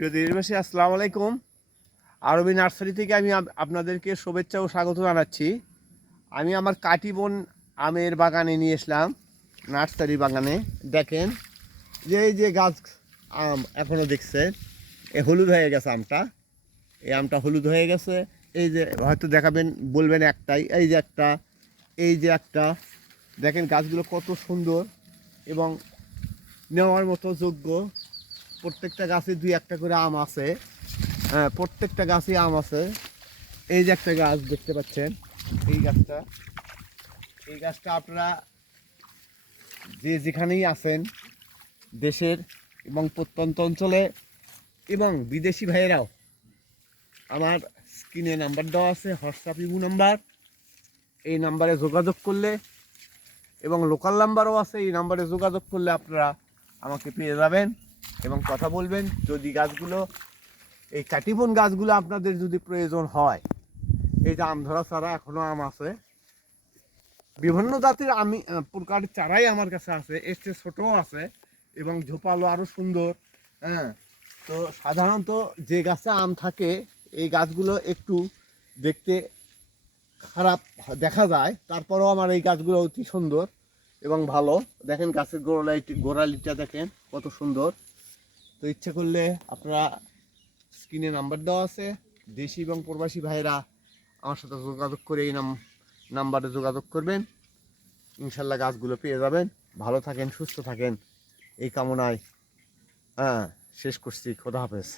প্রিয় দেশবাসী, আসসালামু আলাইকুম। আরবি নার্সারি থেকে আমি আপনাদেরকে শুভেচ্ছা ও স্বাগত জানাচ্ছি। আমি আমার কাটিবন আমের বাগানে নিয়ে এসলাম, নার্সারি বাগানে। দেখেন, যে এই যে গাছ আম এখনও দেখছেন, এ হলুদ হয়ে গেছে আমটা। এই আমটা হলুদ হয়ে গেছে। এই যে হয়তো দেখাবেন, বলবেন একটাই, এই যে একটা, এই যে একটা। দেখেন গাছগুলো কত সুন্দর এবং নেওয়ার মতো যোগ্য। প্রত্যেকটা গাছে দুই একটা করে আম আছে। হ্যাঁ প্রত্যেকটা গাছে আম আছে। এই যে একটা গাছ দেখতে পাচ্ছেন, এই গাছটা। এই গাছটা আপনারা যে যেখানেই আছেন, দেশের এবং প্রত্যন্ত অঞ্চলে এবং বিদেশি ভাইয়েরাও, আমার স্ক্রিনে নাম্বার দেওয়া আছে, হোয়াটসঅ্যাপ ইমু নাম্বার। এই নাম্বারে যোগাযোগ করলে এবং লোকাল নাম্বারও আছে, এই নাম্বারে যোগাযোগ করলে আপনারা আমাকে পেয়ে যাবেন। এবং কথা বলবেন, যদি গাছগুলো, এই কাটিবন গাছগুলো আপনাদের যদি প্রয়োজন হয়, এই যে আম ধরা চারা এখনও আম আছে। বিভিন্ন জাতির আমি প্রকার চারাই আমার কাছে আছে, এর চেয়ে ছোটও আছে এবং ঝোপালো আরও সুন্দর হ্যাঁ। তো সাধারণত যে গাছে আম থাকে, এই গাছগুলো একটু দেখতে খারাপ দেখা যায়, তারপরেও আমার এই গাছগুলো অতি সুন্দর এবং ভালো। দেখেন গাছের গোড়ালিটি, গোড়ালিটা দেখেন কত সুন্দর। তো ইচ্ছে করলে আপনারা স্ক্রিনে নাম্বার দেওয়া আছে। দেশি এবং প্রবাসী ভাইরা আমার সাথে যোগাযোগ করে এই নাম, নাম্বারে যোগাযোগ করবেন। ইনশাল্লাহ গাছগুলো পেয়ে যাবেন। ভালো থাকেন, সুস্থ থাকেন। এই কামনায় হ্যাঁ শেষ করছি। খোদা হাফেজ।